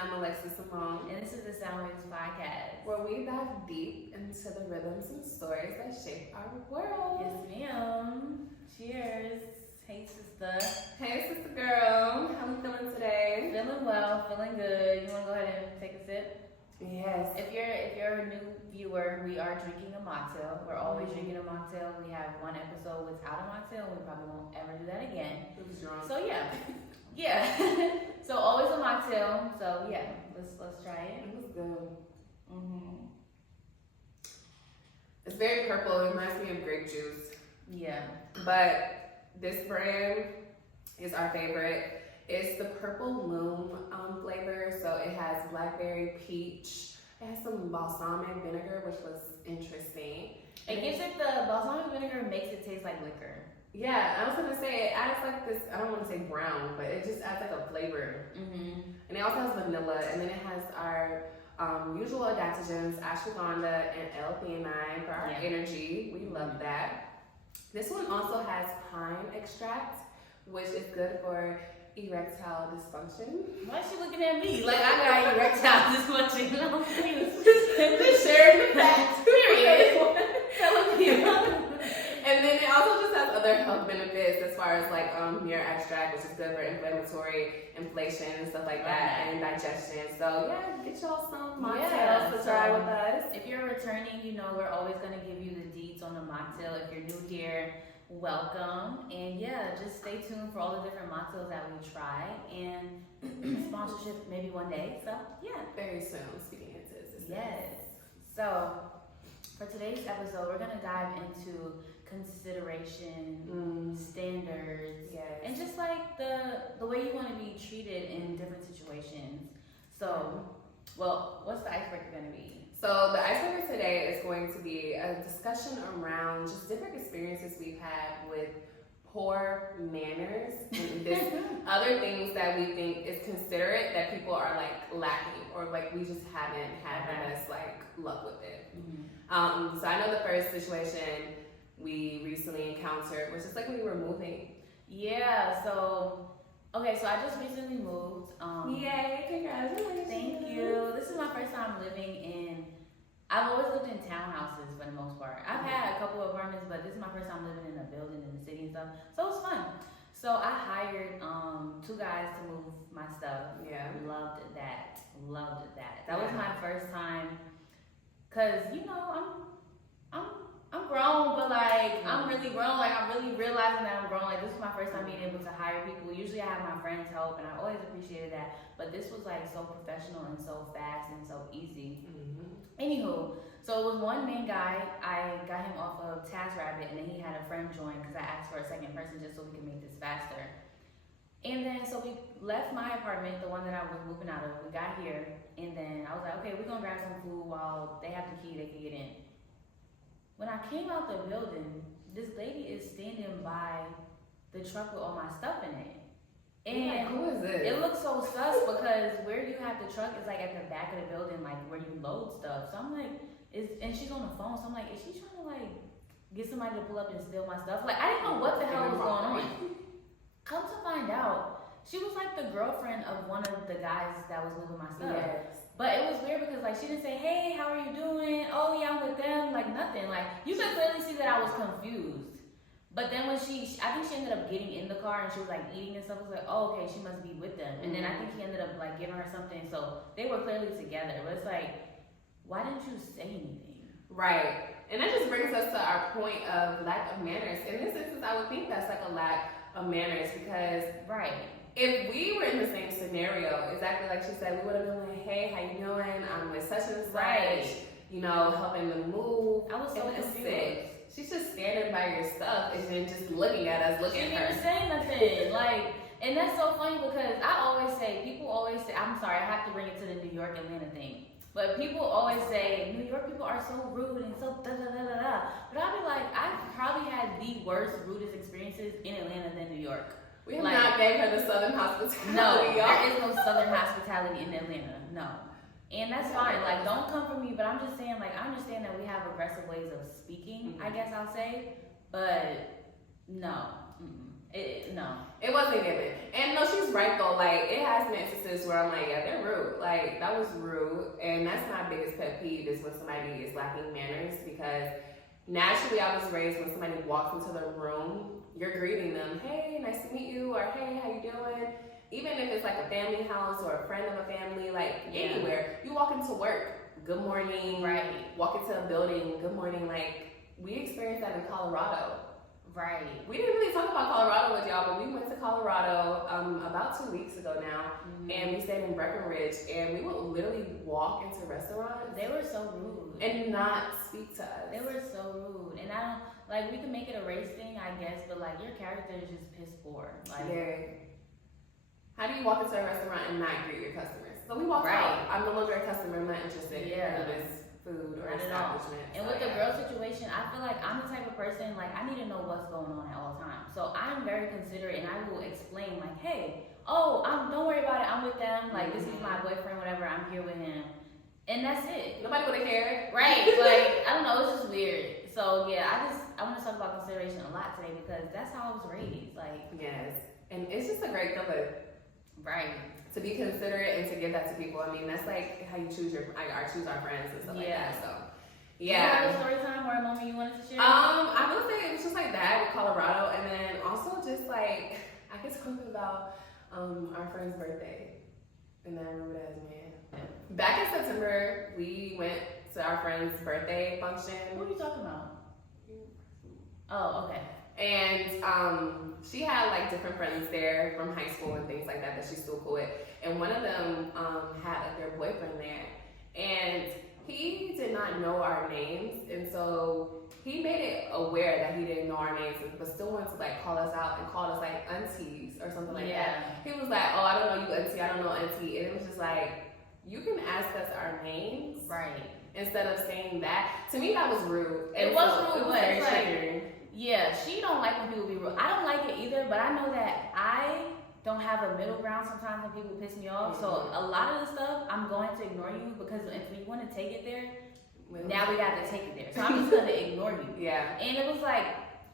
I'm Alexis Simone. And this is the Soundwaves podcast, where we dive deep into the rhythms and stories that shape our world. Yes, ma'am. Cheers. Hey, sister. Hey, sister girl. How we feeling today? Feeling well, feeling good. You want to go ahead and take a sip? Yes. If you're a new viewer, we are drinking a mocktail. We're always drinking a mocktail. We have one episode without a mocktail. We probably won't ever do that again. It was drunk. So yeah. So always a mocktail. So yeah, let's try it. It was good. Mhm. It's very purple. It reminds me of grape juice. Yeah. But this brand is our favorite. It's the Purple Loom flavor. So it has blackberry, peach. It has some balsamic vinegar, which was interesting. It gives it the balsamic vinegar makes it taste like liquor. Yeah, I was gonna say it adds like this. I don't want to say brown, but it just adds like a flavor. Mm-hmm. And it also has vanilla, and then it has our usual adaptogens, ashwagandha and L-theanine for our energy. We love that. This one also has pine extract, which is good for erectile dysfunction. Why is she looking at me like I got erectile dysfunction? No, please. Just sharing the facts. Period. Telling people. And then it also just has other health benefits as far as like mirror extract, which is good for inflammatory inflammation and stuff like that, and digestion. So yeah, get y'all some mocktails to try with us. If you're returning, you know we're always gonna give you the deets on the mocktail. If you're new here, welcome. And yeah, just stay tuned for all the different mocktails that we try and sponsorship maybe one day. So yeah, very soon. Speaking into this. Yes. So for today's episode, we're gonna dive into consideration, standards, and just like the way you want to be treated in different situations. So, well, what's the icebreaker going to be? So the icebreaker today is going to be a discussion around just different experiences we've had with poor manners and this other things that we think is considerate that people are like lacking or like we just haven't had the best like luck with it. So I know the first situation we recently encountered was just like when we were moving. Yeah, so I just recently moved. Yay, congratulations. Thank you. This is my first time living in, I've always lived in townhouses for the most part. I've had a couple of apartments, but this is my first time living in a building in the city and stuff. So it was fun. So I hired two guys to move my stuff. Yeah. Loved that. That was my first time. Cause you know, I'm grown, but like I'm really grown. Like I'm really realizing that I'm grown. Like this is my first time being able to hire people. Usually I have my friends help, and I always appreciated that. But this was like so professional and so fast and so easy. Anywho, so it was one main guy. I got him off of TaskRabbit, and then he had a friend join because I asked for a second person just so we could make this faster. And then so we left my apartment, the one that I was moving out of. We got here, and then I was like, okay, we're gonna grab some food while they have the key. They can get in. When I came out the building, this lady is standing by the truck with all my stuff in it. And who is this? It looks so sus because where you have the truck is like at the back of the building, like where you load stuff. So I'm like, and she's on the phone, so I'm like, is she trying to like get somebody to pull up and steal my stuff? Like I didn't know what the hell was going on. Come to find out, she was like the girlfriend of one of the guys that was moving my stuff. Yes. But it was weird because like she didn't say, hey, how are you doing? Oh yeah, I'm with them. Like nothing. Like you could clearly see that I was confused. But then when I think she ended up getting in the car and she was like eating and stuff. I was like, oh okay, she must be with them. And then I think he ended up like giving her something. So they were clearly together. But it's like, why didn't you say anything? Right. And that just brings us to our point of lack of manners. In this instance, I would think that's like a lack of manners because if we were in the same scenario, exactly like she said, we would have been like, hey, how you doing? I'm with such and such, you know, helping them move. I was so confused. She's just standing by your stuff and then just looking at us, looking at her. She didn't say nothing. Like, and that's so funny because people always say, I'm sorry, I have to bring it to the New York, Atlanta thing. But people always say, New York people are so rude and so da-da-da-da-da. But I'll be like, I've probably had the worst, rudest experiences in Atlanta than New York. We have not gave her the Southern hospitality. No, there is no Southern hospitality in Atlanta. No. And that's fine. Like, don't come for me. But I'm just saying, like, I understand that we have aggressive ways of speaking, I guess I'll say. But no. No. It wasn't given. And no, she's right though. Like, it has been instances where I'm like, yeah, they're rude. Like, that was rude. And that's my biggest pet peeve is when somebody is lacking manners, because naturally I was raised when somebody walks into the room, you're greeting them, hey, nice to meet you, or hey, how you doing? Even if it's like a family house or a friend of a family, like anywhere, you walk into work, good morning. Right. Walk into a building, good morning. Like, we experienced that in Colorado. Right. We didn't really talk about Colorado with y'all, but we went to Colorado about 2 weeks ago now, and we stayed in Breckenridge, and we would literally walk into restaurants. They were so rude. And not speak to us. They were so rude. And I don't, like, we can make it a race thing, I guess, but, like, your character is just piss poor. Like, how do you walk into a restaurant and not greet your customers? So we walked out. I'm no longer a customer. I'm not interested in this food or establishment. And with the girl situation, I feel like I'm the type of person, like, I need to know what's going on at all times. So I'm very considerate, and I will explain, like, hey, don't worry about it. I'm with them. Like, this is my boyfriend, whatever. I'm here with him. And that's it. Nobody would have cared. Right. Like, I don't know. It's just weird. So, yeah, I want to talk about consideration a lot today because that's how I was raised. Like, yes. And it's just a great feeling. Right. To be considerate and to give that to people. I mean, that's like how you choose choose our friends and stuff like that. So, yeah. Do you have a story time or a moment you wanted to share? I would say it was just like that with Colorado, and then also just like I guess talking about our friend's birthday, and then I remember that as a man. Back in September, we went to our friend's birthday function. What are you talking about? Oh, okay. And she had like different friends there from high school and things like that she's still cool with. And one of them had like their boyfriend there, and he did not know our names, and so he made it aware that he didn't know our names, but still wanted to like call us out and called us like aunties or something like that. He was like, "Oh, I don't know you auntie, I don't know auntie," and it was just like, you can ask us our names, right? Instead of saying that. To me, that was rude. It was rude, it was but very it's like, triggering. Yeah, she don't like when people be rude. I don't like it either, but I know that I don't have a middle ground sometimes when people piss me off. So a lot of the stuff, I'm going to ignore you because if we want to take it there, now we got to take it there. So I'm just going to ignore you. Yeah. And it was like,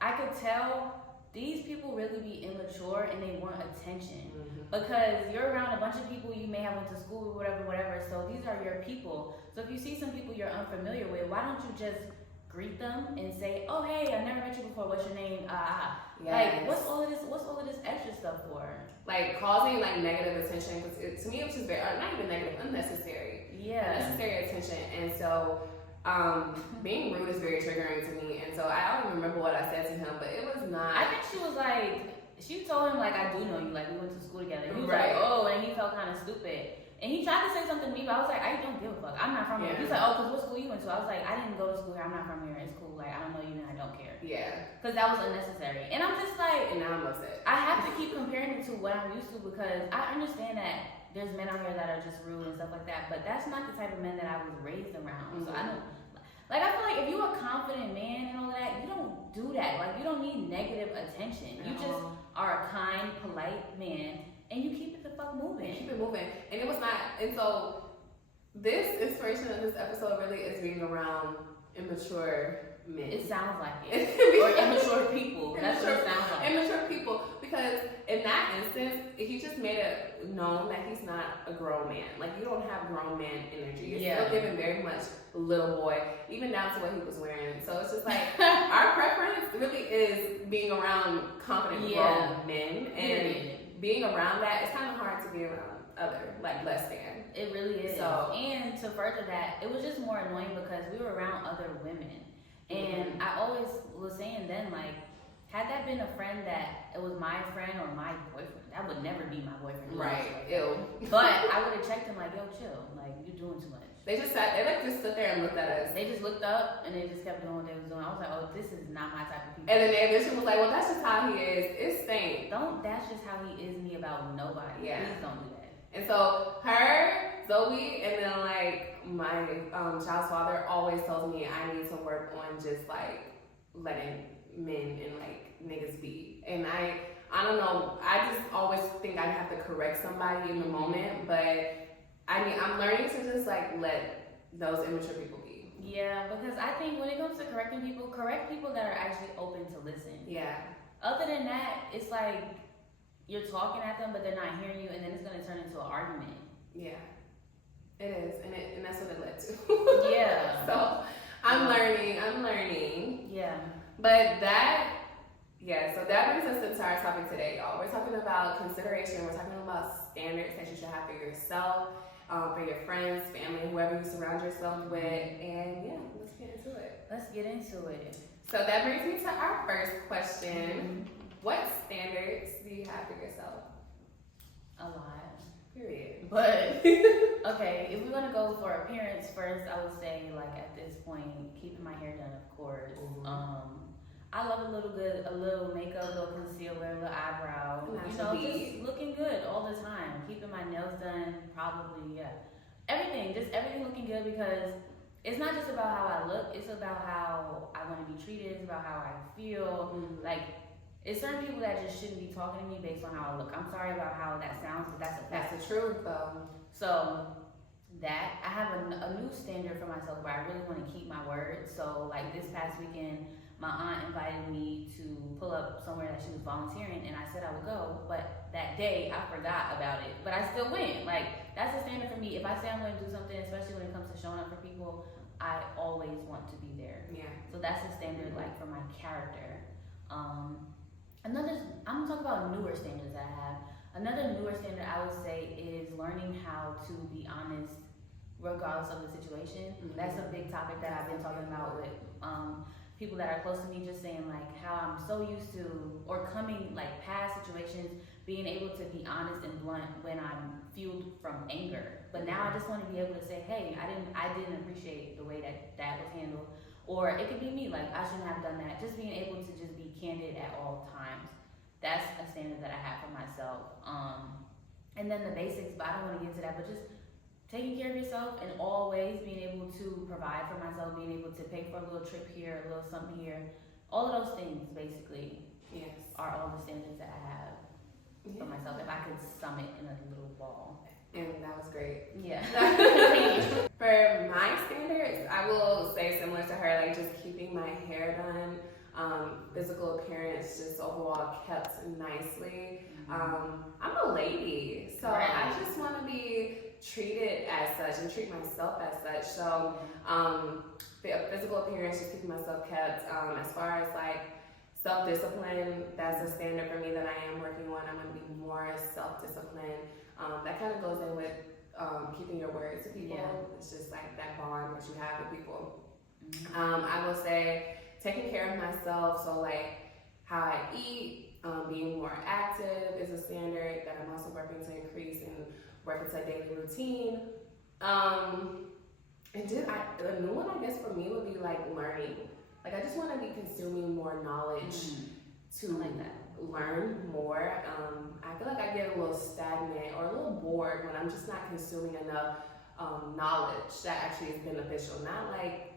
I could tell these people really be immature and they want attention. Because you're around a bunch of people you may have went to school with, whatever. So these are your people. So if you see some people you're unfamiliar with, why don't you just greet them and say, "Oh, hey, I've never met you before. What's your name?" Yes. Like, what's all of this extra stuff for? Like causing like negative attention, because to me it was just very not even negative, unnecessary. Yeah. Unnecessary attention, and so being rude is very triggering to me. And so I don't even remember what I said to him, but it was not. I think she was like, she told him like, "I do know you. Like we went to school together." He was right. like, "Oh," and he felt kind of stupid. And he tried to say something to me, but I was like, I don't give a fuck. I'm not from here. He's like, "Oh, because what school you went to?" I was like, "I didn't go to school here. I'm not from here. It's cool. Like, I don't know you and I don't care." Yeah. Because that was unnecessary. And I'm just like, and now I'm upset. I have to keep comparing it to what I'm used to because I understand that there's men out here that are just rude and stuff like that, but that's not the type of men that I was raised around. So I don't, like, I feel like if you're a confident man and all that, you don't do that. Like, you don't need negative attention. You just are a kind, polite man. And you keep it the fuck moving. Keep it moving. And it was not, and so this inspiration of this episode really is being around immature men. It sounds like it. Or immature people. That's what it sounds like. Immature people. Because in that instance, he just made it known that he's not a grown man. Like, you don't have grown man energy. You're still giving very much little boy, even down to what he was wearing. So it's just like, our preference really is being around confident grown men. And being around that, it's kind of hard to be around other, like, less than. It really is. So, and to further that, it was just more annoying because we were around other women. And I always was saying then, like, had that been a friend that it was my friend or my boyfriend, that would never be my boyfriend. Right. Ew. But I would have checked him like, "Yo, chill. Like, you're doing too much." They just stood there and looked at us. They just looked up and they just kept doing what they was doing. I was like, "Oh, this is not my type of people." And then the admission was like, "Well, that's just how he is. It's stink." That's just how he is me about nobody. Yeah. Please don't do that. And so her, Zoe, and then like my child's father always tells me I need to work on just like letting men and like niggas be. And I don't know. I just always think I have to correct somebody in the moment, but I mean, I'm learning to just like let those immature people be. Yeah, because I think when it comes to correcting people, correct people that are actually open to listen. Yeah. other than that, it's like you're talking at them, but they're not hearing you, and then it's gonna turn into an argument. Yeah, it is, and that's what it led to. Yeah. So I'm learning. Yeah. But so that brings us into our topic today, y'all. We're talking about consideration. We're talking about standards that you should have for yourself, for your friends, family, whoever you surround yourself with. And yeah, let's get into it. Let's get into it. So that brings me to our first question. What standards do you have for yourself? A lot. Period. But okay, if we're gonna go for appearance first, I would say like at this point, keeping my hair done, of course. I love a little makeup, a little concealer, a little eyebrow. Just looking good all the time. Keeping my nails done, probably, yeah. Everything looking good, because it's not just about how I look, it's about how I want to be treated, it's about how I feel. Like, it's certain people that just shouldn't be talking to me based on how I look. I'm sorry about how that sounds, but that's a fact. That's the truth, though. So, that, I have a new standard for myself where I really want to keep my word. So, like this past weekend, my aunt invited me to pull up somewhere that she was volunteering, and I said I would go, but that day I forgot about it, but I still went. Like, that's a standard for me. If I say I'm going to do something, especially when it comes to showing up for people, I always want to be there. Yeah. So that's a standard, like, for my character. I'm gonna talk about newer standards that I have. Another newer standard I would say is learning how to be honest regardless of the situation. That's a big topic that I've been talking about with people that are close to me, just saying like how I'm so used to, or coming like past situations, being able to be honest and blunt when I'm fueled from anger. But now I just want to be able to say, hey, I didn't appreciate the way that was handled. Or it could be me, like I shouldn't have done that. Just being able to just be candid at all times. That's a standard that I have for myself. And then the basics, but I don't want to get into that, but just taking care of yourself and always being able to provide for myself, being able to pay for a little trip here, a little something here. All of those things, basically, are all the standards that I have for myself, if I could sum it in a little ball. And that was great. Yeah. For my standards, I will say similar to her, like just keeping my hair done, physical appearance just overall kept nicely. I'm a lady, so I just want to be treated as such and treat myself as such. So physical appearance, just keeping myself kept. As far as like self-discipline, that's a standard for me that I am working on. I'm going to be more self-disciplined. That kind of goes in with keeping your word to people. Yeah. It's just like that bond that you have with people. I will say taking care of myself, so like how I eat, being more active is a standard that I'm also working to increase and work into a daily routine. And just a new one, I guess, for me would be like learning. Like I just want to be consuming more knowledge to learn more. I feel like I get a little stagnant or a little bored when I'm just not consuming enough knowledge that actually is beneficial. Not like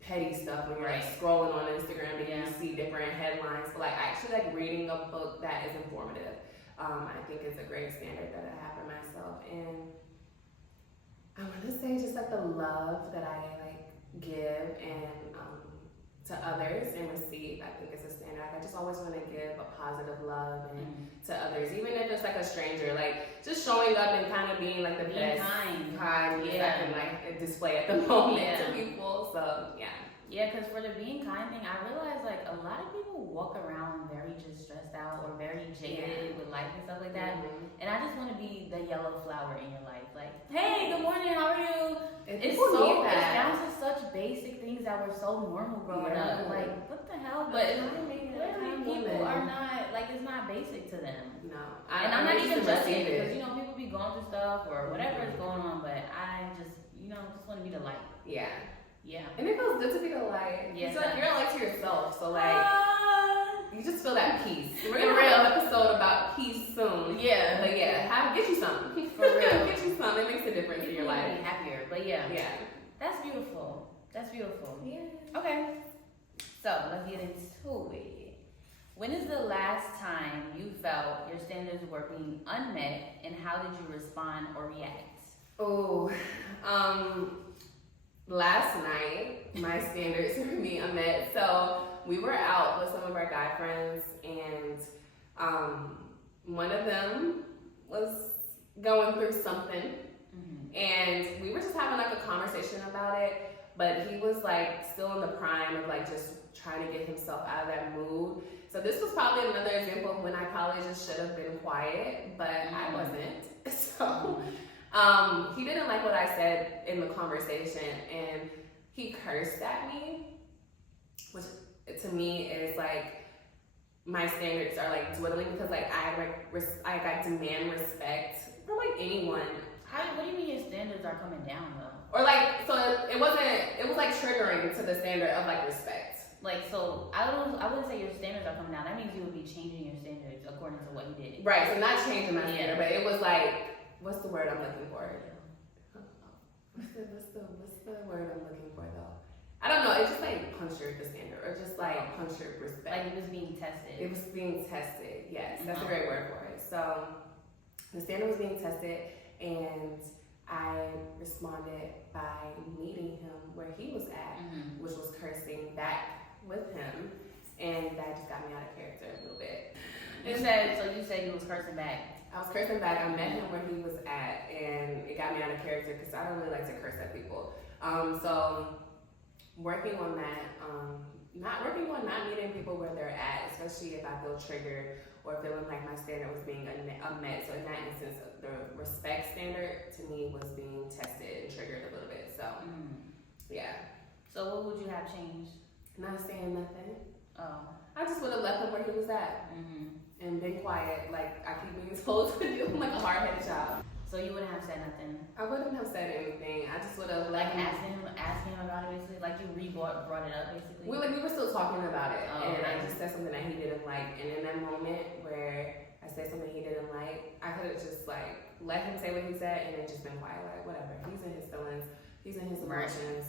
petty stuff when you're like scrolling on Instagram and you see different headlines, but like actually like reading a book that is informative. I think it's a great standard that I have for myself. And I want to say just like the love that I like give and to others and receive, I think it's a standard. Like, I just always want to give a positive love and to others, even if it's like a stranger, like just showing up and kind of being like the best kind I can like display at the moment to people. So yeah, because for the being kind thing, I realized like a lot of people walk around very just stressed out or very jaded with life and stuff like that. And I just want to be the yellow flower in your life. Like, hey, good morning, how are you? It's down to such basic things that were so normal growing up. Like, what the hell? But clearly people are not, like, it's not basic to them. No. And I'm not even judging because, you know, people be going through stuff or whatever is going on, but I just, you know, just want to be the light. Yeah. And it feels good to be the light. Yeah. Like, you're a light to yourself, so like, you just feel that peace. We're gonna have an episode about peace soon. Yeah. But get you something. For real. Get you something. It makes a difference in your life. Be happier. But yeah. That's beautiful. Yeah. Okay. So let's get into it. When is the last time you felt your standards were being unmet, and how did you respond or react? Oh, last night my standards were being unmet. So we were out with some of our guy friends, and one of them was going through something, and we were just having like a conversation about it. But he was like still in the prime of like just trying to get himself out of that mood. So this was probably another example of when I probably just should have been quiet, but I wasn't. So he didn't like what I said in the conversation, and he cursed at me, which to me is like my standards are like dwindling because like I demand respect for like anyone. What do you mean your standards are coming down though? Or like, so it was like triggering to the standard of like respect. Like, so I wouldn't say your standards are coming down. That means you would be changing your standards according to what he did. Right, so not changing my standard, but it was like, what's the word I'm looking for? What's the word I'm looking for though? I don't know, it just like punctured the standard, or just like punctured respect. Like it was being tested. It was being tested, yes, that's a great word for it. So the standard was being tested, and I responded by meeting him where he was at, which was cursing back with him, and that just got me out of character a little bit. You said you was cursing back. I was cursing back. I met him where he was at, and it got me out of character because I don't really like to curse at people. So working on that, not meeting people where they're at, especially if I feel triggered or feeling like my standard was being unmet. So in that instance, the respect standard to me was being tested and triggered a little bit. So yeah. So what would you have changed? Not saying nothing. Oh. I just would have left him where he was at and been quiet, like I keep being told to do, like a hard-headed child. So you wouldn't have said nothing? I wouldn't have said anything. I just would have like asked him about it basically, like you brought it up basically. We were still talking about it, and I just said something that he didn't like. And in that moment where I said something he didn't like, I could have just like let him say what he said and then just been quiet, like whatever. He's in his feelings. He's in his emotions.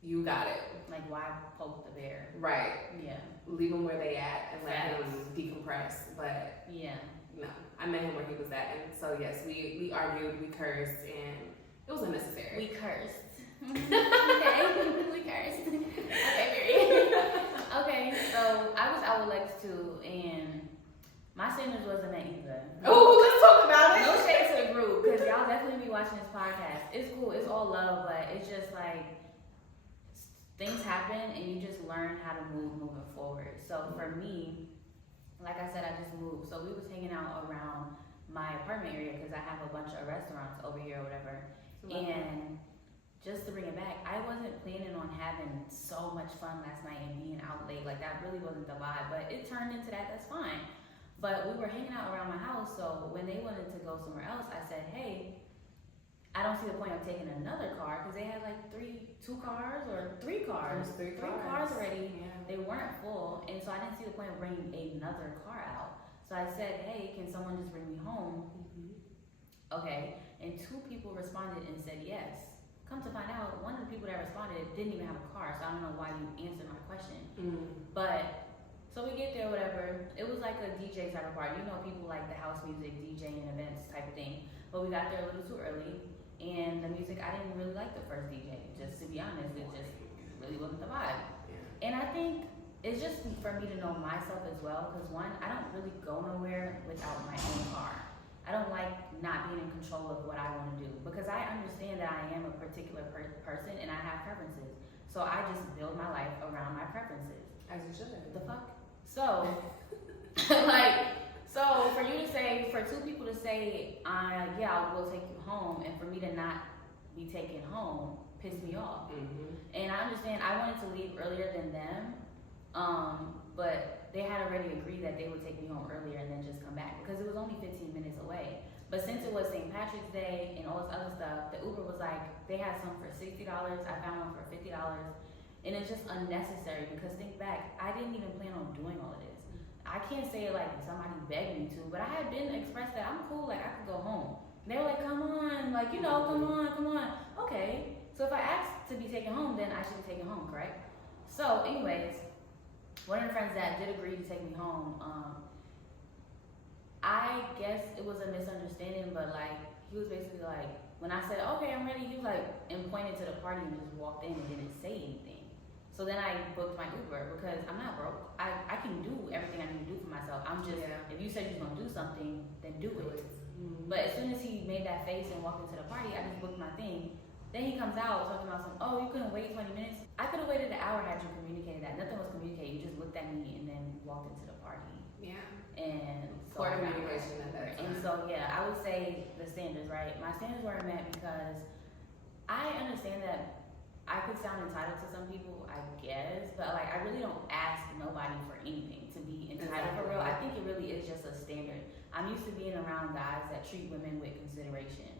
You got it. Like, why poke the bear? Right. Yeah. Leave them where they at and let him decompress. But yeah, no, I met him where he was at, and so yes, we argued, we cursed, and it was unnecessary. We cursed. Okay, we cursed. Okay, period. Okay, so I was out with Lex too, and my standards wasn't met either. Oh, let's talk about it. No shade to the group, because y'all definitely be watching this podcast. It's cool, it's all love, but it's just like things happen and you just learn how to move moving forward. So for me, like I said, I just moved. So we was hanging out around my apartment area because I have a bunch of restaurants over here or whatever. And just to bring it back, I wasn't planning on having so much fun last night and being out late. Like that really wasn't the vibe, but it turned into that, that's fine. But we were hanging out around my house, so when they wanted to go somewhere else, I said, hey, I don't see the point of taking another car because they had like two cars or three cars. Three cars already. Yeah. They weren't full, and so I didn't see the point of bringing another car out. So I said, hey, can someone just bring me home? Okay, and 2 people responded and said yes. Come to find out, one of the people that responded didn't even have a car, so I don't know why you answered my question. But so we get there, whatever. It was like a DJ type of party. You know, people like the house music, DJing events type of thing. But we got there a little too early. And the music, I didn't really like the first DJ, just to be honest. It just really wasn't the vibe. Yeah. And I think it's just for me to know myself as well, because one, I don't really go nowhere without my own car. I don't like not being in control of what I want to do, because I understand that I am a particular person and I have preferences. So I just build my life around my preferences. As you should. The fuck? So, So for you to say, for 2 people to say, yeah, I will take you home, and for me to not be taken home pissed me off. And I understand I wanted to leave earlier than them, but they had already agreed that they would take me home earlier and then just come back because it was only 15 minutes away. But since it was St. Patrick's Day and all this other stuff, the Uber was like, they had some for $60, I found one for $50, and it's just unnecessary because think back, I didn't even plan on doing all of this. I can't say it like somebody begged me to, but I had been expressed that I'm cool, like I could go home. They were like, come on, like, you know, come on. Okay, so if I asked to be taken home, then I should be taken home, correct? So anyways, one of the friends that did agree to take me home, I guess it was a misunderstanding, but like, he was basically like, when I said, okay, I'm ready, he was like, and pointed to the party and just walked in and didn't say anything. So then I booked my Uber because I'm not broke. I can do everything I need to do for myself. I'm just, if you said you're going to do something, then do it. Mm-hmm. But as soon as he made that face and walked into the party, I just booked my thing. Then he comes out talking about you couldn't wait 20 minutes. I could have waited an hour had you communicated that. Nothing was communicated. You just looked at me and then walked into the party. Yeah. And so poor communication at that time. And so I would say the standards, right? My standards were met because I understand that I could sound entitled to some people, I guess, but like I really don't ask nobody for anything to be entitled for real. I think it really is just a standard. I'm used to being around guys that treat women with consideration.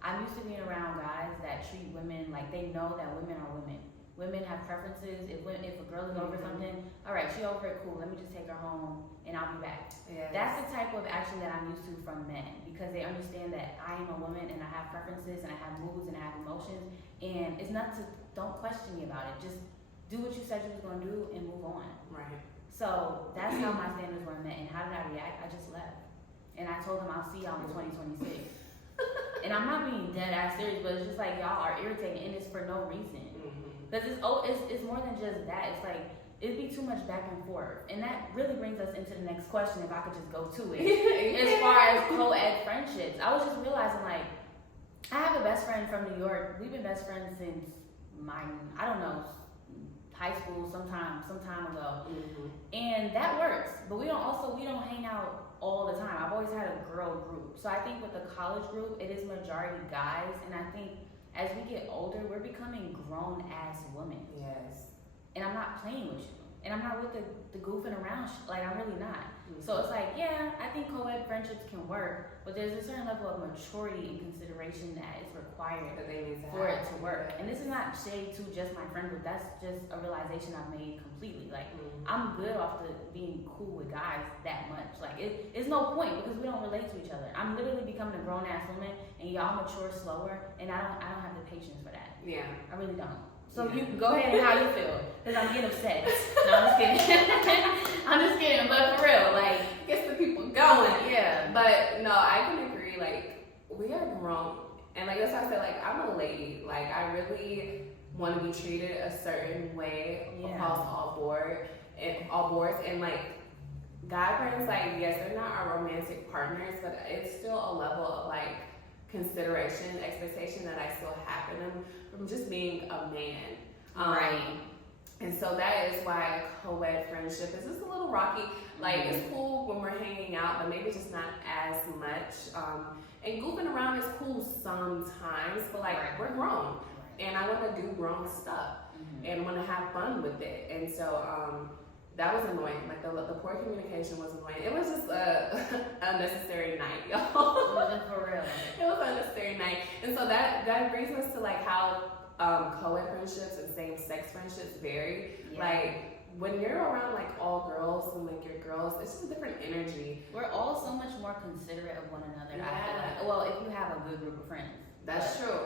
I'm used to being around guys that treat women like they know that women are women. Women have preferences. If a girl is over something, all right, she over it, cool. Let me just take her home and I'll be back. Yes. That's the type of action that I'm used to from men because they understand that I am a woman and I have preferences and I have moods and I have emotions and it's not to don't question me about it. Just do what you said you was gonna do and move on. Right. So that's how my standards were met. And how did I react? I just left and I told them I'll see y'all in 2026. And I'm not being dead ass serious, but it's just like y'all are irritating and it's for no reason. Because it's more than just that. It's like, it'd be too much back and forth. And that really brings us into the next question, if I could just go to it. As far as co-ed friendships, I was just realizing, like, I have a best friend from New York. We've been best friends since high school some time ago. Mm-hmm. And that works. But we don't hang out all the time. I've always had a girl group. So I think with the college group, it is majority guys. And I think as we get older, we're becoming grown-ass women. Yes. And I'm not playing with you. And I'm not with the goofing around like, I'm really not. Mm-hmm. So it's like, I think co-ed friendships can work, but there's a certain level of maturity and consideration that is required for it to work. And this is not shade to just my friend group. That's just a realization I've made completely. Like, I'm good off the being cool with guys that much. Like, it's no point because we don't relate to each other. I'm literally becoming a grown-ass woman, and y'all mature slower, and I don't have the patience for that. Yeah. I really don't. So you can go ahead and how you feel, because I'm getting upset. No, I'm just kidding. I'm just kidding, but for real, like, gets the people going. Yeah. But no, I can agree. Like, we are grown, and like that's why I said, like, I'm a lady. Like, I really want to be treated a certain way across all boards, and like, guy friends, like, yes, they're not our romantic partners, but it's still a level of like consideration, expectation that I still have for them from just being a man. Right. And so that is why co-ed friendship is just a little rocky. Like, it's cool when we're hanging out, but maybe just not as much. And goofing around is cool sometimes, but like, we're grown. And I want to do grown stuff. And want to have fun with it. And so, that was annoying. Like, the poor communication was annoying. It was just a unnecessary night, y'all. For real. It was an unnecessary night. And so that brings us to like how co-ed friendships and same-sex friendships vary. Yeah. Like, when you're around like all girls and like your girls, it's just a different energy. We're all so much more considerate of one another. Yeah. I feel like, well, if you have a good group of friends. That's true.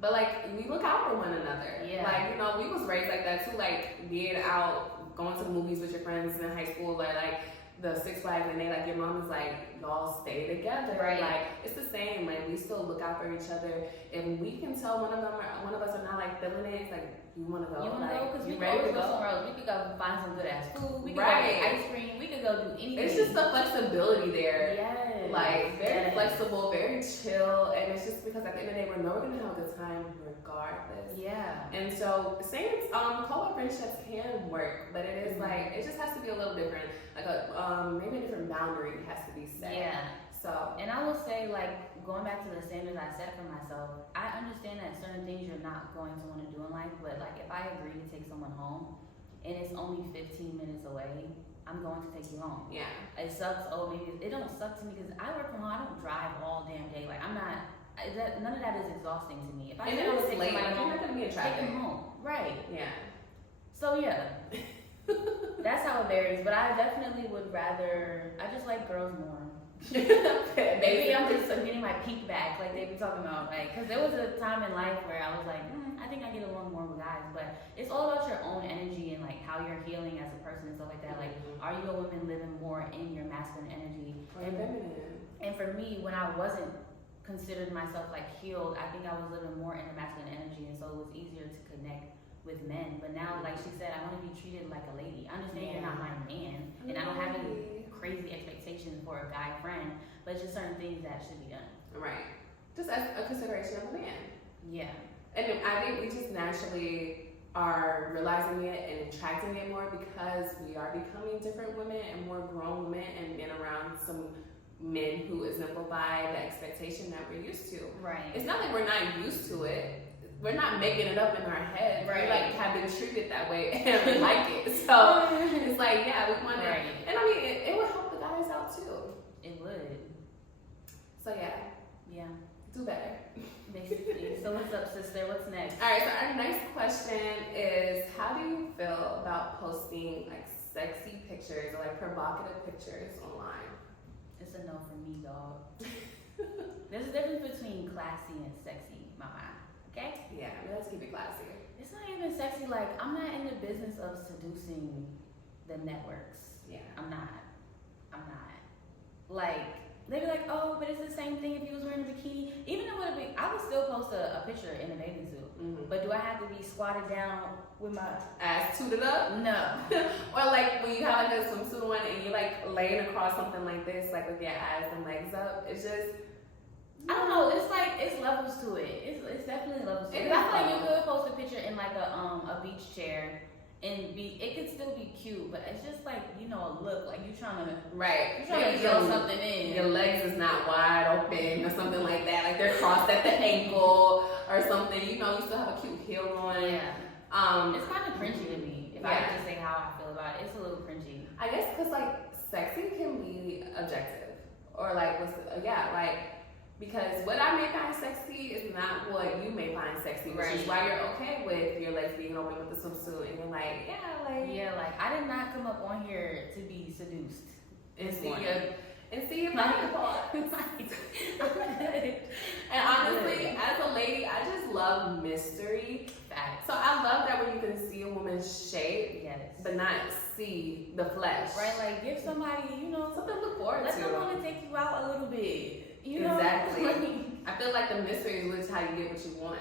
But like, we look out for one another. Yeah. Like, you know, we was raised like that too. Like, being out, going to the movies with your friends in high school, or like the Six Flags, and they like, your mom is like, y'all stay together. Right. Like, it's the same. Like, we still look out for each other. If we can tell one of us are not like feeling it, it's like, you want to go? You want to like, go? Because we ready to go somewhere else. We could go find some good ass food. We could go get ice cream. We could go do anything. It's just the flexibility there. Yes. Like, very flexible, very chill, and it's just because at the end of the day, we're gonna have a good time regardless. Yeah. And so, co-ed friendships can work, but it is like, it just has to be a little different. Like maybe a different boundary has to be set. Yeah. So. And I will say, like, going back to the standards I set for myself, I understand that certain things you're not going to want to do in life, but like, if I agree to take someone home and it's only 15 minutes away, I'm going to take you home. Yeah. It sucks. Maybe it don't suck to me because I work from home. I don't drive all damn day. Like, I'm not. None of that is exhausting to me. If I know it's late, you're not gonna be in traffic. Take them home. Right. Yeah. So yeah. That's how it varies. But I definitely would rather. I just like girls more. Maybe I'm just getting my peak back, like they be talking about, like, because there was a time in life where I was like, I think I get along more with guys, but it's all about your own energy and like how you're healing as a person and stuff like that. Like, are you a woman living more in your masculine energy? And for me, when I wasn't considered myself like healed, I think I was living more in the masculine energy, and so it was easier to connect with men. But now, like she said, I want to be treated like a lady. I understand you're Yeah. not my man, and I don't have any crazy expectations for a guy friend, but it's just certain things that should be done. Right. Just as a consideration of a man. Yeah. And I think we just naturally are realizing it and attracting it more because we are becoming different women and more grown women and being around some men who exemplify the expectation that we're used to. Right. It's not like we're not used to it. We're not making it up in our head. Right. We like have been treated that way and we like it. So it's like, yeah, we want Right. it. And I mean, it would help the guys out too. It would. So yeah, Yeah. do better. Basically. So what's up, sister? What's next? All right, so our next question is, how do you feel about posting like sexy pictures or like provocative pictures online? It's a no for me, dog. There's a difference between classy and sexy, mama. Okay? Yeah, I mean, let's keep it classy. It's not even sexy. Like, I'm not in the business of seducing the networks. Yeah. I'm not. Like, they be like, oh, but it's the same thing if you was wearing a bikini. Even though it would be, I would still post a picture in a bathing suit. Mm-hmm. But do I have to be squatted down with my Ass tooted up? No. Or like when you have like a swimsuit on and you're like laying across something like this, like with your ass and legs up. It's just, I don't know. It's like it's levels to it. It's definitely levels to it. It is I feel like you levels. could post a picture in like a beach chair and it could still be cute, but it's just like, you know, a look like you trying to right. drill something in. Your legs is not wide open or something like that. Like they're crossed at the ankle or something. You know, you still have a cute heel on. Yeah. It's kind of cringy to me. If I Yeah. could just say how I feel about it, it's a little cringy. I guess because like sexy can be objective or like because what I may find sexy is not what you may find sexy, which is why you're okay with your legs being open with the swimsuit and you're like, yeah, like I did not come up on here to be seduced. and see your body parts. And honestly, as a lady, I just love mystery. Facts. So I love that when you can see a woman's shape, Yes. but not see the flesh. Right, like give somebody, you know, Something to look forward let to. them want to take you out a little bit. You know? Exactly. I feel like the mystery is how you get what you want.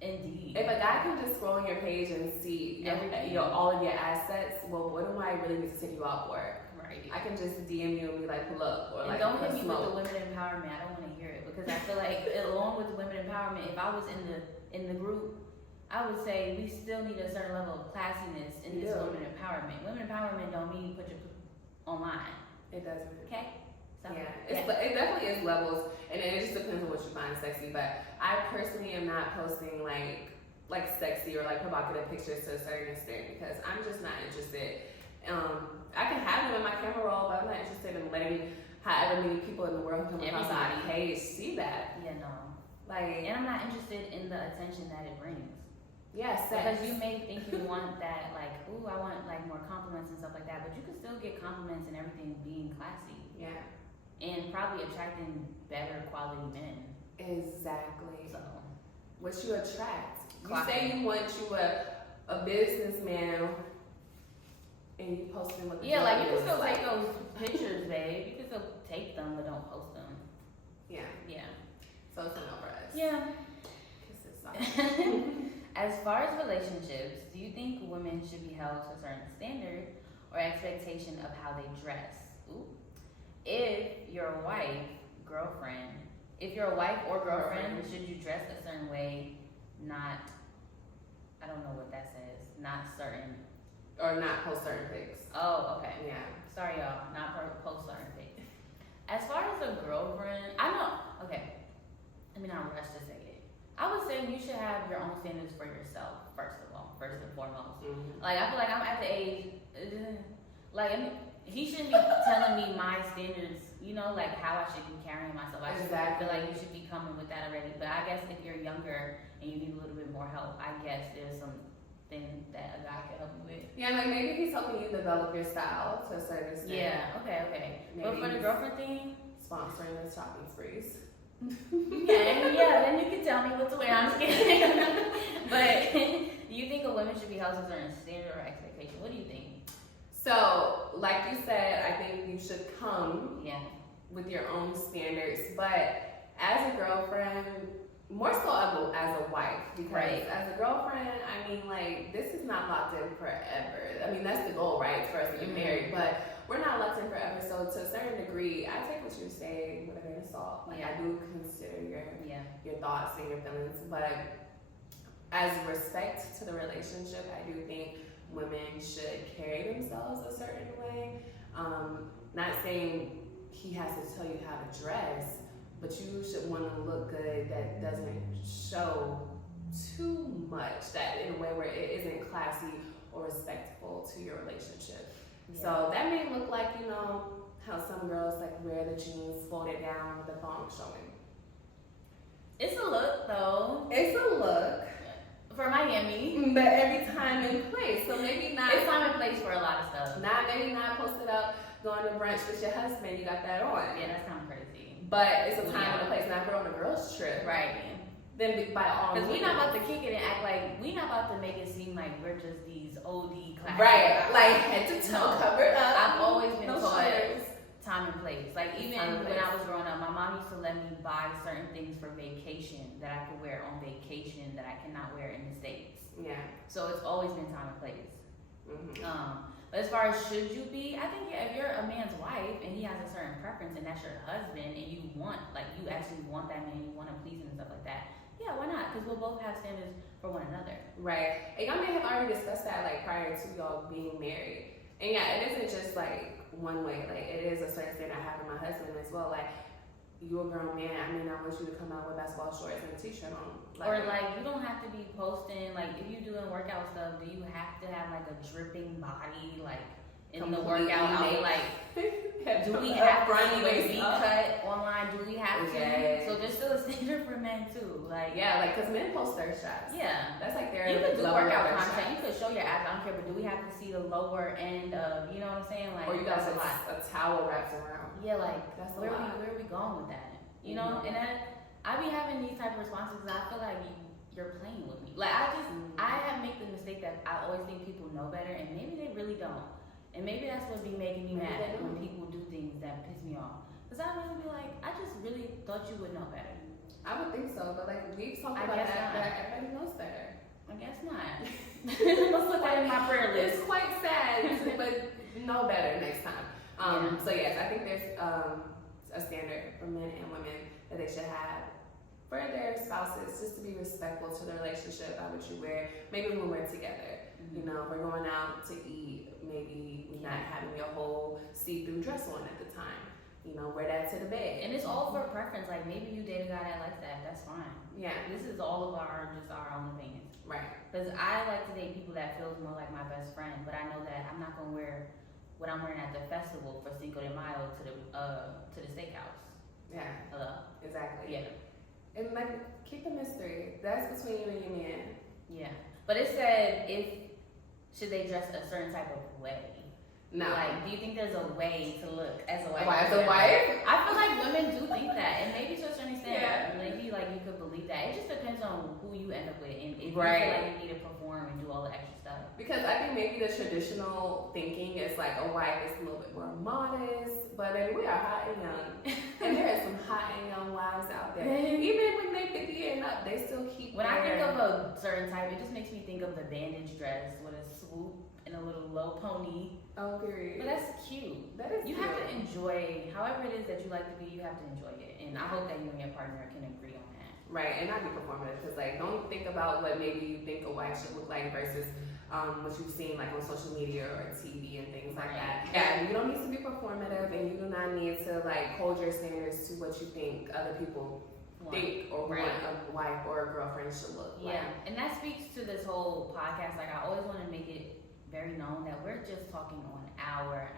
Indeed. If a guy can just scroll on your page and see Everything. all of your assets, well, what do I really need to take you out for? Right. I can just DM you and be like, pull up, or And like, don't hit me with the smoke. women empowerment. I don't want to hear it because I feel like along with the women empowerment, if I was in the group, I would say we still need a certain level of classiness in this women empowerment. Women empowerment don't mean put your online. It doesn't. Okay. So, It definitely is levels, and it just depends on what you find sexy. But I personally am not posting like sexy or like provocative pictures to a certain extent because I'm just not interested. I can have them in my camera roll, but I'm not interested in letting however many people in the world come across my page see that. Yeah, no. Like, And I'm not interested in the attention that it brings. yeah, sex. Because you may think you want that, like, ooh, I want like more compliments and stuff like that, but you can still get compliments and everything being classy. Yeah. And probably attracting better quality men. Exactly. So What you attract. You Clock say it. you want you a businessman, and you post them with the yeah, like you W. can still It's take those pictures, babe. You can still take them, but don't post them. Yeah. Yeah. So it's a no for us. Yeah. Kisses off. As far as relationships, do you think women should be held to a certain standard or expectation of how they dress? Ooh. If you're a wife, girlfriend, or girlfriend, should you dress a certain way? Not, I don't know what that says. Not certain. Or not post certain pics. Oh, okay. Yeah. Sorry, y'all. Not post certain pics. As far as a girlfriend, I know. Okay. Let me not rush to say it. I would say you should have your own standards for yourself, first and foremost. Mm-hmm. Like, I feel like I'm at the age, like, I mean, he shouldn't be telling me my standards, you know, like how I should be carrying myself. I just feel like you should be coming with that already. But I guess if you're younger and you need a little bit more help, I guess there's something that a guy can help you with. Yeah, like maybe he's helping you develop your style to a certain extent. Yeah, okay. Maybe But for the girlfriend thing, sponsoring the shopping sprees. yeah, then you can tell me what to wear. I'm just kidding. But do you think a woman should be held to a certain standard or expectation? What do you think? So, like you said, I think you should come Yeah. with your own standards, but as a girlfriend, more so as a wife, because Right. as a girlfriend, I mean, like, this is not locked in forever. I mean, that's the goal, right? For us to get married, but we're not locked in forever. So to a certain degree, I take what you're saying with a grain of salt. Like, I do consider your thoughts and your feelings, but as respect to the relationship, I do think women should carry themselves a certain way. Not saying he has to tell you how to dress, but you should want to look good that doesn't show too much, that in a way where it isn't classy or respectful to your relationship. Yeah. So that may look like, you know, how some girls like wear the jeans folded down with the thong showing. It's a look though. It's a look. For Miami. But every time and place. So maybe not. It's time and place for a lot of stuff. Maybe not posted up going to brunch with your husband. You got that on. Yeah, that's kind of crazy. But it's a time and a place. Now if we're on a girls trip. Right. Then by all means. Because we're not about to kick it and act like, we're not about to make it seem like we're just these OD classes. Right. Like head to toe covered up. I've always been taught shoulders. Time and place. Like even when I was growing up, my mom used to let me buy certain things for vacation that I could wear on vacation that I cannot wear in the States. Yeah. So it's always been time and place. Mm-hmm. But as far as should you be, I think if you're a man's wife and he has a certain preference and that's your husband and you want, like you actually want that man, you want to please him and stuff like that, yeah, why not? Because we'll both have standards for one another. Right. And y'all may have already discussed that like prior to y'all being married. And yeah, it isn't just like one way. Like it is a certain standard I have with my husband as well. Like you're a grown man. I mean, I want you to come out with basketball shorts and a t-shirt on. Like, or like you don't have to be posting. Like if you're doing workout stuff, do you have to have like a dripping body like in the workout outfit? Like do we have to see your V cut online? Do we have to? Yes. So there's still a standard for men too. Like yeah, like because men post thirst shots. Yeah, that's like their. You could do workout content. You could show your abs. I don't care, but do we have to see the lower end of? You know what I'm saying? Like or you got a towel wrapped around. Yeah, like that's where are we going with that? You know, and I be having these type of responses because I feel like you're playing with me. Like I have made the mistake that I always think people know better, and maybe they really don't. And maybe that's what be making me mad when people do things that piss me off. Because I really be like, I just really thought you would know better. I would think so, but like we've talked about that, but everybody knows better. I guess not. Let's look at it in my prayer list. It's quite sad, but know better next time. So yes, I think there's a standard for men and women that they should have for their spouses, just to be respectful to the relationship by what you wear. Maybe when we're together, you know, we're going out to eat, maybe we're not having your whole see-through dress on at the time. You know, wear that to the bed. And it's all for preference. Like maybe you date a guy that likes that. That's fine. Yeah. This is all of our own opinions. Right. Because I like to date people that feels more like my best friend, but I know that I'm not gonna wear what I'm wearing at the festival for Cinco de Mayo to the steakhouse. Yeah. Hello. Exactly. Yeah. And like keep the mystery. That's between you and your man. Yeah. But it said should they dress a certain type of way? No. Like, do you think there's a way to look as a wife? As a wife? I feel like women do think that, and maybe to a certain extent, maybe like you could believe that. It just depends on who you end up with, and if you feel like you need to perform and do all the extra stuff. Because I think maybe the traditional thinking is like a wife is a little bit more modest, but then we are hot and young, and there are some hot and young wives out there. Even when they 50 and up, they still keep. When I think of a certain type, it just makes me think of the bandage dress with a swoop and a little low pony. Oh, period. But that's cute. That is you cute. have to enjoy, however it is that you like to be, you have to enjoy it. And I hope that you and your partner can agree on that. Right, and not be performative, because like don't think about what maybe you think a wife should look like versus what you've seen like on social media or TV and things like that. Yeah, you don't need to be performative, and you do not need to like hold your standards to what you think other people think or want a wife or a girlfriend should look like. Yeah, and that speaks to this whole podcast. Like I always want to make it very known that we're just talking on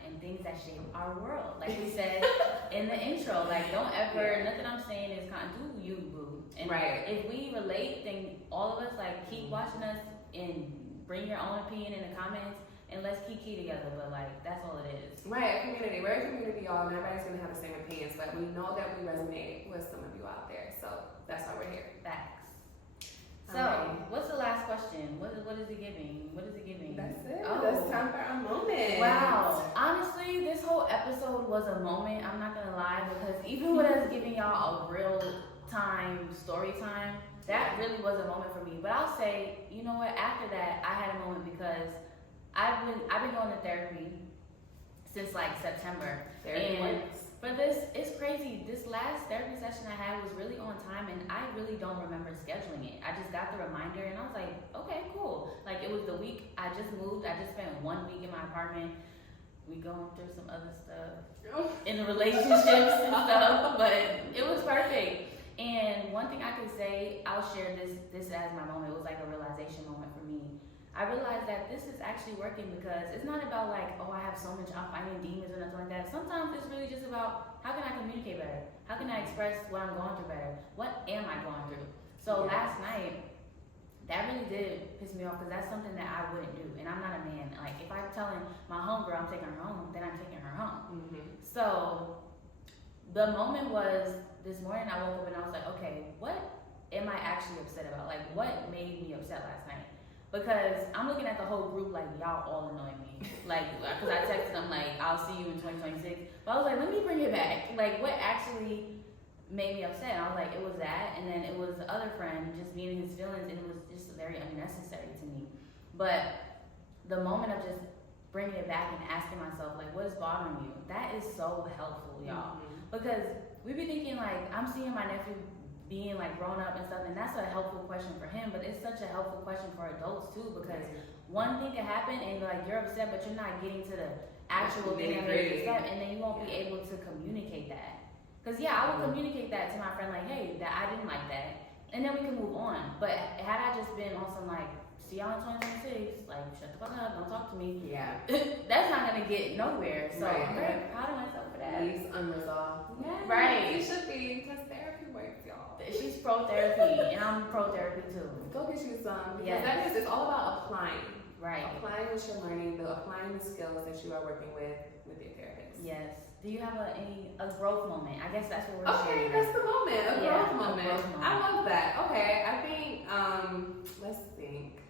and things that shape our world. Like we said in the intro, like don't ever, nothing I'm saying is kind of do you, boo. And if we relate, then all of us like keep watching us and bring your own opinion in the comments and let's keep key together. But like, that's all it is. Right, a community. We're a community, y'all, and everybody's going to have the same opinions, but we know that we resonate with some of you out there. So that's why we're here. Facts. So, what's the last question? What is it giving? What is it giving? That's it. Oh. That's time for our moment. Wow. Honestly, this whole episode was a moment. I'm not gonna lie, because even with us giving y'all a real time, story time, that really was a moment for me. But I'll say, you know what, after that, I had a moment because I've been going to therapy since like September. And for this, it's crazy. This last therapy session I had was really on time, and I really don't remember scheduling it. I just got the reminder, and I was like, okay, cool. Like, it was the week I just moved. I just spent 1 week in my apartment. We going through some other stuff in the relationships and stuff, but it was perfect. And one thing I can say, I'll share this as my moment. It was like a realization moment for me. I realized that this is actually working because it's not about like, oh, I have so much, I'm fighting demons or nothing like that. Sometimes it's really just about how can I communicate better? How can I express what I'm going through better? What am I going through? So last night, that really did piss me off because that's something that I wouldn't do. And I'm not a man. Like, if I'm telling my homegirl I'm taking her home, then I'm taking her home. Mm-hmm. So the moment was this morning I woke up and I was like, okay, what am I actually upset about? Like, what made me upset last night? Because I'm looking at the whole group like, y'all all annoy me. Like, because I texted them like, I'll see you in 2026. But I was like, let me bring it back. Like, what actually made me upset? And I was like, it was that. And then it was the other friend just being in his feelings. And it was just very unnecessary to me. But the moment of just bringing it back and asking myself, like, what is bothering you? That is so helpful, y'all. Mm-hmm. Because we be thinking like, I'm seeing my nephew being like grown up and stuff, and that's a helpful question for him, but it's such a helpful question for adults too, because one thing can happen and like you're upset, but you're not getting to the actual thing that made you upset, and then you won't be able to communicate that. Because I would communicate that to my friend, like, hey, that I didn't like that, and then we can move on. But had I just been on some like, see y'all in 2026, like, shut the fuck up, don't talk to me. Yeah. That's not gonna get nowhere. So I'm very proud of myself for that. Leaves unresolved. Yeah. Right. You should be, because therapy works, y'all. She's pro therapy, and I'm pro therapy too. Go get you some. Because that is, it's all about applying. Right. Applying what you're learning, applying the skills that you are working with your therapist. Yes. Do you have a growth moment? I guess that's what we're sharing. Okay, that's the moment. A growth moment. I love that. Okay, I think, let's think.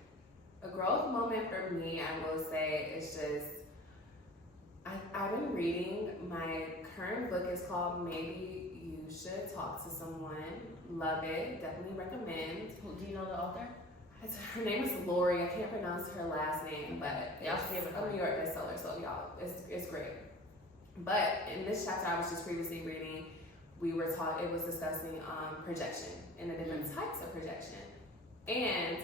A growth moment for me, I will say, is just, I've been reading, my current book is called Maybe You Should Talk to Someone. Love it, definitely recommend. Do you know the author? Her name is Lori, I can't pronounce her last name, but y'all should be able to. A New York bestseller, so y'all, it's great. But in this chapter I was just previously reading, it was discussing projection and the different types of projection. And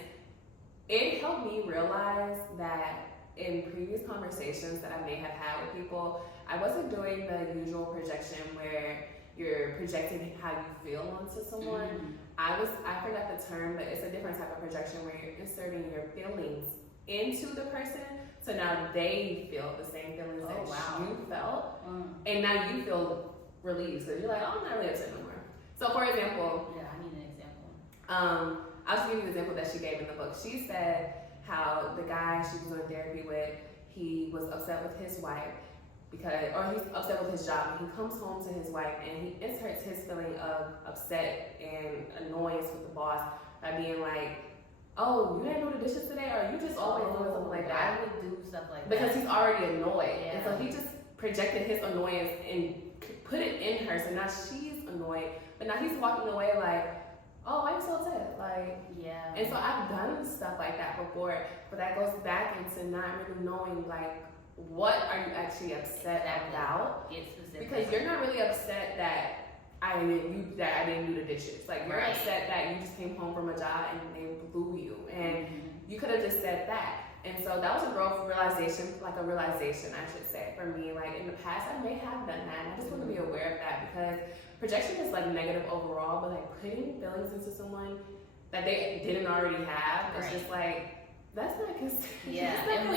it helped me realize that in previous conversations that I may have had with people, I wasn't doing the usual projection where you're projecting how you feel onto someone. Mm-hmm. I forgot the term, but it's a different type of projection where you're inserting your feelings into the person, so now they feel the same feelings that you felt, and now you feel relieved. So you're like, oh, I'm not really upset no more. So for example, I need an example. I'll just give you the example that she gave in the book. She said how the guy she was doing therapy with, he was upset with his wife he's upset with his job. And he comes home to his wife and he inserts his feeling of upset and annoyance with the boss by being like, oh, you didn't do the dishes today, or you just always doing something like that. I would do stuff like because that. He's already annoyed. Yeah. And so he just projected his annoyance and put it in her. So now she's annoyed, but now he's walking away like, oh, why are you so upset? Like, yeah. And so I've done stuff like that before, but that goes back into not really knowing, like, what are you actually upset about? Get specific. Because you're not really upset that I didn't do the dishes. Like, you're upset that you just came home from a job and they blew you, and you could have just said that. And so that was a growth realization, I should say, for me. Like, in the past, I may have done that, and I just want to be aware of that, because projection is like negative overall, but like putting feelings into someone that they didn't already have, it's just like, that's not considerate. Yeah, and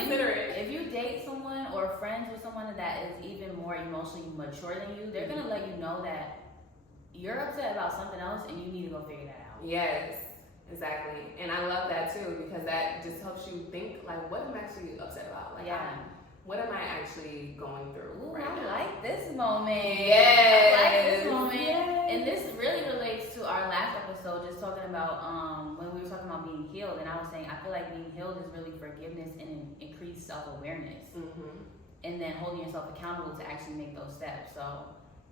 if you date someone or friends with someone that is even more emotionally mature than you, they're gonna let you know that you're upset about something else and you need to go figure that out. Yes, exactly. And I love that too, because that just helps you think, like, what am I actually upset about? Like, what am I actually going through right now? I like this moment. Yes. I like this moment. Yes. And this really relates to our last episode, just talking about when we were talking about being healed. And I was saying, I feel like being healed is really forgiveness and increased self-awareness. Mm-hmm. And then holding yourself accountable to actually make those steps. So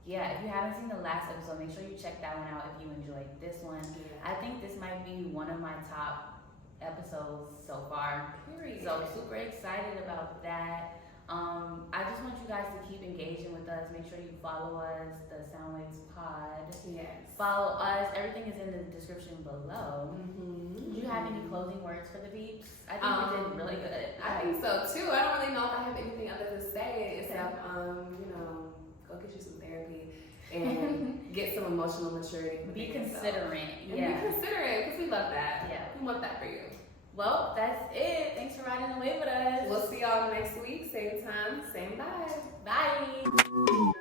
yeah, if you haven't seen the last episode, make sure you check that one out if you enjoyed this one. Yeah. I think this might be one of my top episodes so far. Period. So super excited about that. I just want you guys to keep engaging with us. Make sure you follow us, the Soundwaves Pod. Yes. Follow us. Everything is in the description below. Mm-hmm. Do you have any closing words for the peeps? I think we did really good. I think so too. I don't really know if I have anything other to say except, go get you some therapy and get some emotional maturity. Be considerate. And Yeah. be considerate because we love that. Yeah. We want that for you. Well, that's it. Thanks for riding away with us. We'll see y'all next week, same time, same vibe. Bye.